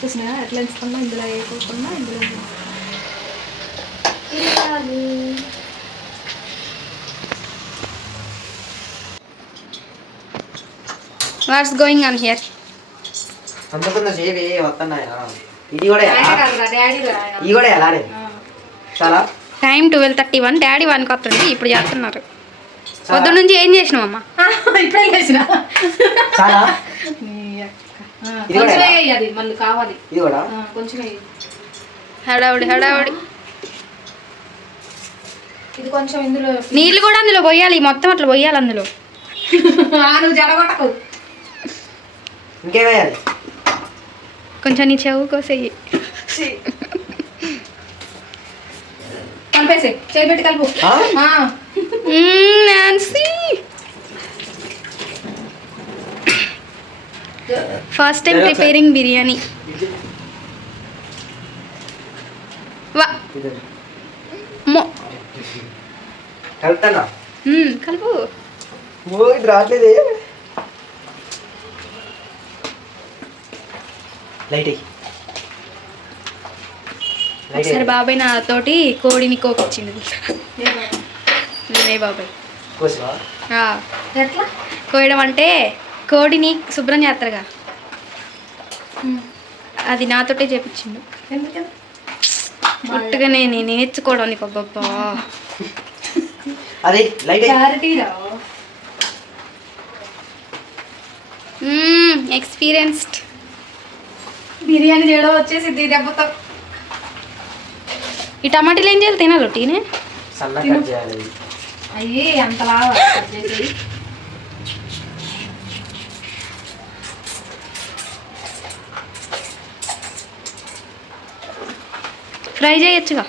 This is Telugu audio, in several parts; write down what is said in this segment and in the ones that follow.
చూసినా ఎట్లా ఎంచుకున్నా ఇందులో వేయకోకుండా ఇందులో వాట్స్ గోయింగ్ ఆన్ హియర్? అంతకున్న సేవి వస్తున్నాయా? ఇది కూడా ఇది కూడా ఎలానే చాలా టైం 12:31. డాడీ 1కి వస్తుంది. ఇప్పుడు చేస్తున్నారు. పొద్దు నుంచి ఏం చేసినావు అమ్మ? ఇప్పుడే చేసిన చాలా అది మళ్ళీ కావాలి. ఇది కూడా కొంచెం హడావుడి హడావుడి. ఇది కొంచెం ఇందులో నీళ్ళు కూడా అందులో పోయాలి. మొత్తం అట్లా పోయాలి అందులో. నువ్వు జడగొట్టకు. ఇంకేమేయాలి? కొంచెం నీ చెవు కోసేయి. కలిపేసి చేయబెట్టి కలుపు. Nancy first time preparing biryani. వా కలుపుతానా? కలుపు. ఓ ఇది రావట్లేదే. లైట్ ఒకసారి బాబాయ్ నా తోటి కోడిని కోకొచ్చింది. వినయ్ బాబాయ్ ఎట్లా కోయడం అంటే కోడిని శుభ్రం చేస్తారుగా, అది నాతోటే చేపించిండు. పుట్టుగా నేను నేర్చుకోవడానికి. అబ్బబ్బా అది లైట్ ఎక్స్పీరియన్స్డ్. బిర్యానీ చేయడం వచ్చేసి దెబ్బతో. ఈ టమాటాలు ఏం చేయాలి? తినాలి టీనే అయ్యి అంతలా ఫ్రై చేయొచ్చుగా.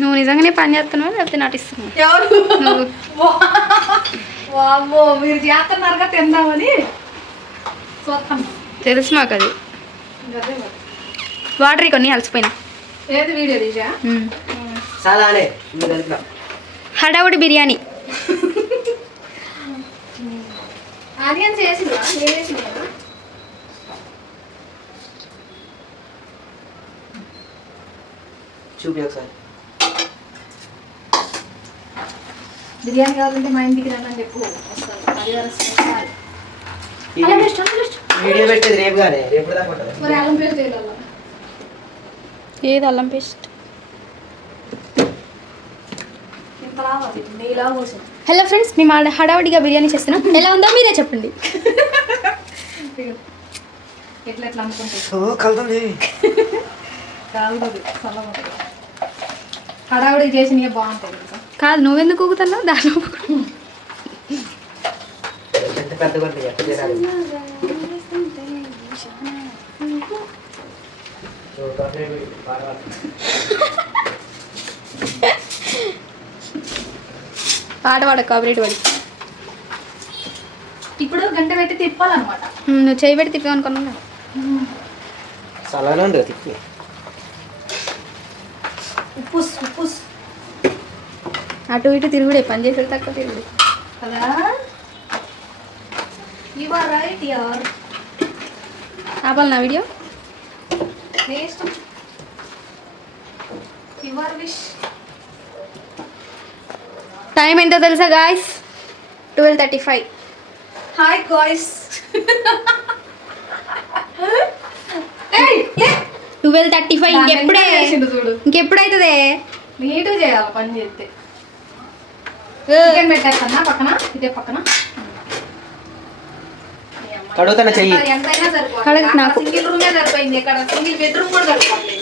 నువ్వు నిజంగానే పని చేస్తున్నావా లేకపోతే నటిస్తున్నావు? ఎవరు? వామ్మో మీరు చేస్తున్నారుగా తిందామని తెలుసు మాకు. అది వాటర్ కొన్ని అలసిపోయినా. ఏది వీడియో తీసా? హడావుడి బిర్యానీ. ఆనియన్స్ వేసిందా? చూపి ఒకసారి. బిర్యానీ కావాలంటే మా ఇంటికి రండి చెప్పు, వస్తాను. వీడియో పెట్టేది రేపు కానీ రేపు దాకా ఉంటుంది. మరి అల్లం పేస్ట్ వేయాలి. ఏది అల్లం పేస్ట్? హలో ఫ్రెండ్స్, మేము హడావుడిగా బిర్యానీ చేస్తున్నాం. ఎలా ఉందో మీరే చెప్పండి. ఎట్లా ఎట్లా అనుకుంటుంది హడావుడికి చేసినవి బాగుంటాయి. కాదు, నువ్వెందుకు ఊగుతున్నావు? దాని పాట పాడ కాపరేట్ పడి. ఇప్పుడు గంట పెట్టి తిప్పాలన్నమాట. నువ్వు చేయి పెట్టి తిప్పామనుకున్నా. ఉప్పు అటు ఇటు తిరుగుడే, పని చేసేది తక్కువ తిరుగుడు కదా. యు ఆర్ రైట్ యార్. ఆపాలి నా video. Next your wish. Time ఎంతో తెలుసా గాయ్స్? 12:35. Hi guys. 12:35. ఇంకెప్పుడైతుంది? నీట్గా చేయాలి పని చేస్తే. చికెన్ పెట్టేస్తున్నా పక్కన, ఇదే పక్కన. కడుగుతున్న చెయ్యి. ఎంతైనా సరిపోతుంది. సింగిల్ రూమే సరిపోయింది, ఇక్కడ సింగిల్ బెడ్రూమ్ కూడా సరిపోతుంది.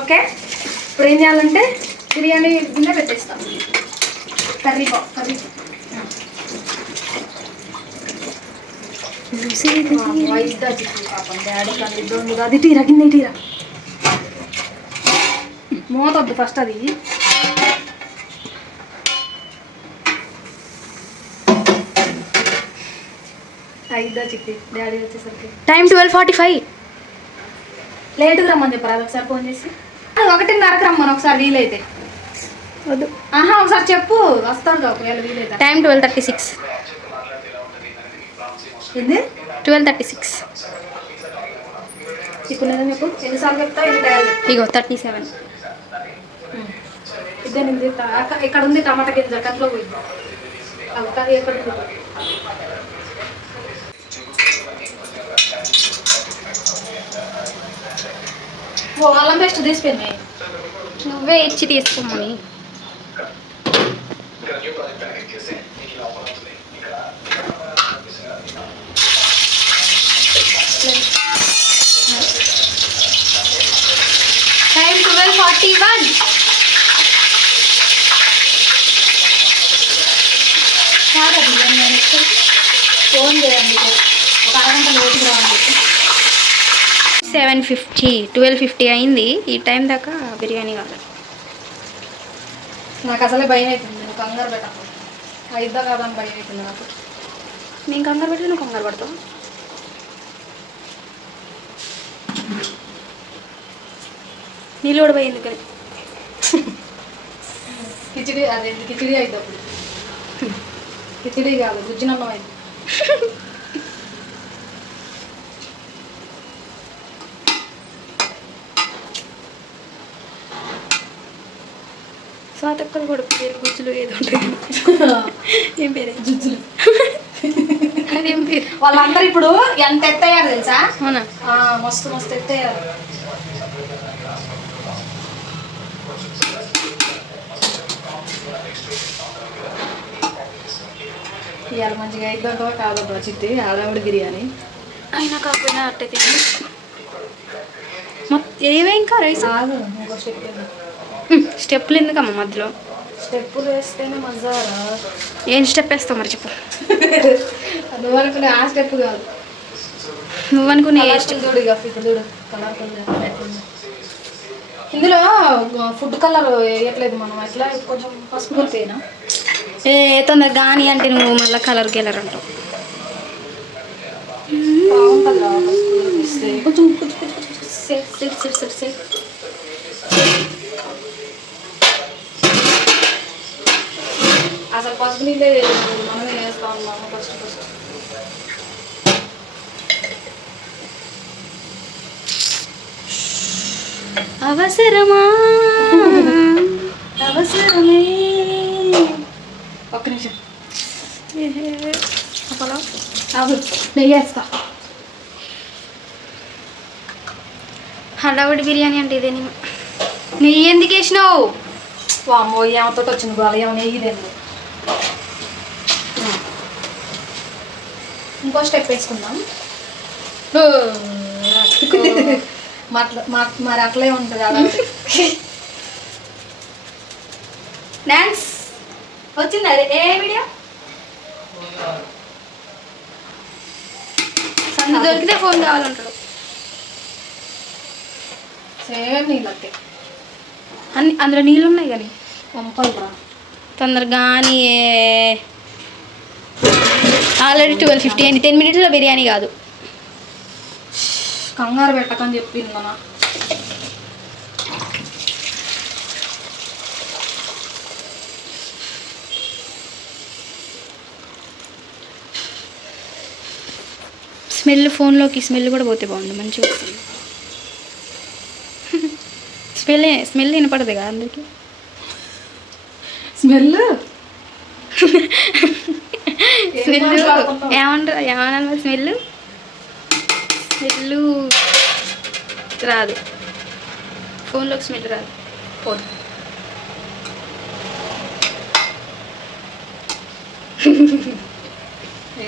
ఓకే, ఇప్పుడు ఏం చేయాలంటే బిర్యానీ గిన్నె పెట్టేస్తాం. కర్రీ అది టీరా గిన్నె టీరా. మూతొద్దు ఫస్ట్ అది. అయిద్దా చిక్కి డాడీ వచ్చేసరికి. టైం 12:45. లేటుగా రమ్మని చెప్పారు. అది ఒకసారి ఫోన్ చేసి 1:30కి రమ్మని ఒకసారి వీలైతే. వద్దు. ఆహా ఒకసారి చెప్పు వస్తాడు ఒకవేళ వీలేదా. టైం 12:36. ఏంది 12:36. ఇప్పుడు నేను చెప్పు ఎన్నిసార్లు చెప్తావు ఎన్ని టైం. ఇగో 37. ఇద్దరు ఇక్కడ ఉంది టమాటా గింజ కంట్లో పోయి అది ఎక్కడ ఉంది? ఓ అల్లం పేస్ట్ తీసిపోయింది. నువ్వే ఇచ్చి తీసుకోమని. టైం 12:41. కాదు నేను ఫోన్ చేయండి ఒక అరగంట లేట్ రావాలి. 7:50. 12:50 అయింది. ఈ టైం దాకా బిర్యానీ కావాలి. నాకు అసలే భయం అవుతుంది. నేను కంగారు పెట్టకు అయిద్దా కాదా అని భయం అవుతుంది నాకు. నేను కంగారు పెట్టి నువ్వు కంగారు పడతావు. నీళ్ళు కూడా పోయింది కానీ కిచిడి అదేంటి కిచిడి అయిద్ది అప్పుడు. కిచిడి కాదు గుజ్జునన్నం అయింది. స్వాతక్కలు కూడా పేరు గుజ్జులు ఏదో ఉంటాయి. ఏం పేరు జుజ్జులు అదేం పేరు? వాళ్ళందరూ ఇప్పుడు ఎంత ఎత్తయ్యారు తెలుసా. అవునా? మస్తు మస్తు ఎత్తయ్యారు. ఇవాళ మంచిగా అయిద్దంటో కాదబ్బా చిట్టి ఆడవిడ బిర్యానీ అయినా కాకపోయినా అట్టయితే ఏవే ఇంకా రైస్ కాదు ఇంకో స్టెప్ స్టెప్పులు ఎందుకమ్మా మధ్యలో? స్టెప్పులు వేస్తేనే మజారా. ఏం స్టెప్ వేస్తావు మరి చెప్పు. నువ్వు అనుకునే ఆ స్టెప్ కాదు. నువ్వు అనుకునే ఏ స్టెప్ చూడు ఇక ఇప్పుడు చూడు కలర్ ఇందులో ఫుడ్ కలర్ వేయట్లేదు మనం. ఎట్లా కొంచెం పసుపు కలిపేనా తొందర కానీ అంటే నువ్వు మళ్ళీ కలర్ గెలర్ అంటావు. బాగుంటుందా పసుపు కలిపిస్తే కొంచెం అసలు పసుపు నీళ్ళే మనమే వేస్తా ఉన్నాము ఫస్ట్. అవసరమా అవసరమే. ఒక్క నిమిషం అప్పుడు నెయ్యి వేస్తా. హడావుడి బిర్యానీ అంటే ఇదే. నెయ్యి ఎందుకు వేసినావు? అమ్మో ఏమతో వచ్చింది గోళ ఏమో నెయ్యి తింది. ఇంకో స్టెప్ వేసుకుందాం. మరి అట్లే ఉంటుంది అలా. డాన్స్ వచ్చింది అదే ఏ వీడియో సందు దొరికితే ఫోన్ కావాలంటాడు. సేమ్ నీళ్ళు వస్తాయి అన్ని అందులో నీళ్ళు ఉన్నాయి కానీ వంపలు రా తొందరగా. కానీ ఆల్రెడీ 12:50 అయింది. 10 minutesలో బిర్యానీ కాదు. కంగారు పెట్టకని చెప్పింది మన. స్మెల్ ఫోన్లోకి స్మెల్ కూడా పోతే బాగుంది. మంచిగా వస్తుంది స్మెల్ వినపడదు కదా అందరికి. స్మెల్ ఏమంటారు ఏమన్నా స్మెల్ రాదు. ఫోన్లోకి స్మెల్ రాదు. పోదు.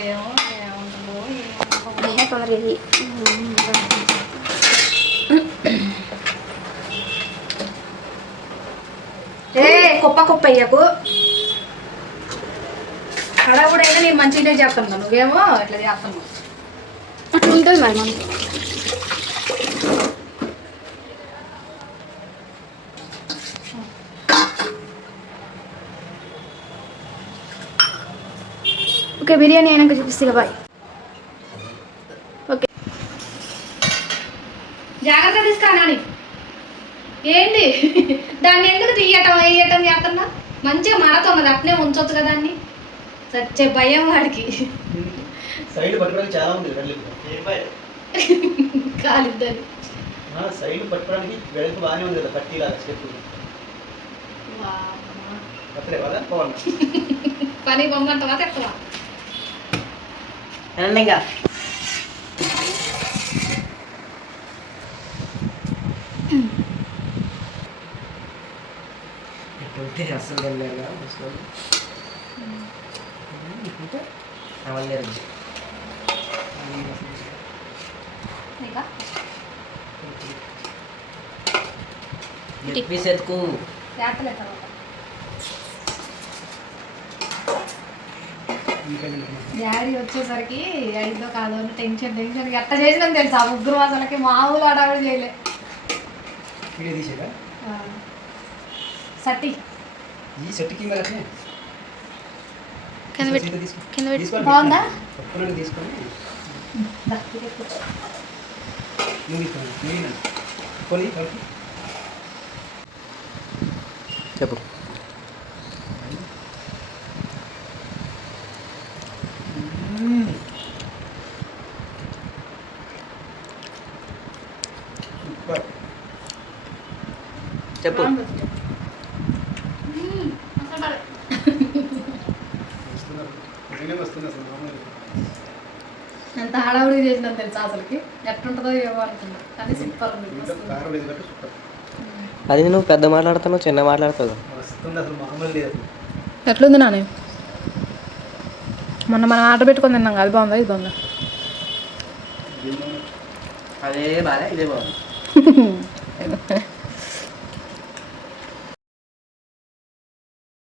ఏమో ఏమంటుందో తొందరగా కుప్ప అయ్యకు అక్కడ కూడా అయితే నేను మంచిగానే చేస్తాను. నువ్వేమో ఇట్లా చేస్తాను. అట్లా ఉంటుంది మరి మనకి. ఓకే బిర్యానీ అయినాక చూపిస్తా. బాయ్. ఓకే జాగ్రత్త తీసుకురా నాని. ఏంటి దాన్ని ఎందుకు తీయటం వేయటం చేస్తున్నా మంచిగా మాడుతున్నది అట్నే ఉంచొచ్చు కదా దాన్ని సచ్చే భయం వాడికి సైడ్ పట్టుకోవడానికి చాలా ఉంది కాలిద్దని సైడ్ పట్టుకోవడానికి వెడల్పు బాగానే ఉంది కదా పట్టీలాగా స్టెప్ అట్లే కదా పోవాలి పని బొమ్మంటావా తెక్కవా ఇంకా అసలు వెళ్ళారు అవలేరు ఇంకా సెత్కు చేస్తలే తర్వాత డాడీ వచ్చేసరికి అయిందో కాదో అని టెన్షన్ ఎట్ట చేసినాం తెలుసా ముగ్గురు అసలకి మామూలు ఆడావిడ చేయలే వీడియో తీసేదా సట్టి ఈ సెట్కి మరి అట్లే కింద పెట్టి కింద పెట్టి బాగుందా పట్టుకున్నాడు తీసుకొని నువ్వు తీసుకోండి కొని చెప్పు చెప్పు ఎంత హడావుడి చేసినాం తెలుసా అసలుకి ఎట్టుంటుందో ఏమో అనుకున్నా కానీ సూపర్ ఉంది అది నువ్వు పెద్ద మాట్లాడుతున్నావు చిన్న మాట్లాడుతావు ఎట్లుంది నాని మొన్న మనం ఆర్డర్ పెట్టుకొని తిన్నాం అది బాగుందా ఇది బాగుందా అదే బాగా ఇదే బాగుంది